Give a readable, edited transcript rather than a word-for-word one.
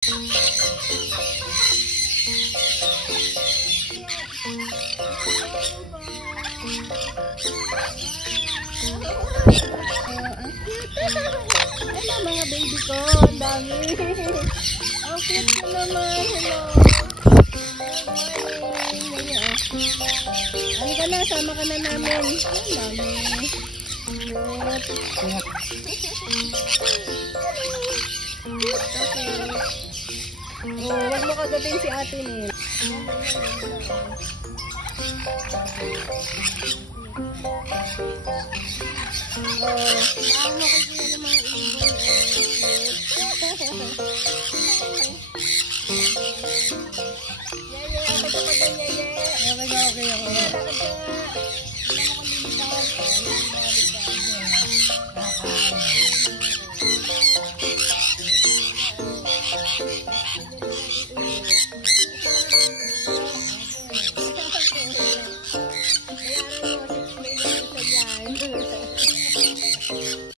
Hello mga baby ko, ang dami. Ang cute ko naman. Hello. Halika na, sama ka na namin. Ang dami. Oh, huwag mo kagatin si ate ni. Oh, naaw mo kasi yung mga ibon. Yeye, ako ka dyan, yeye. Okay.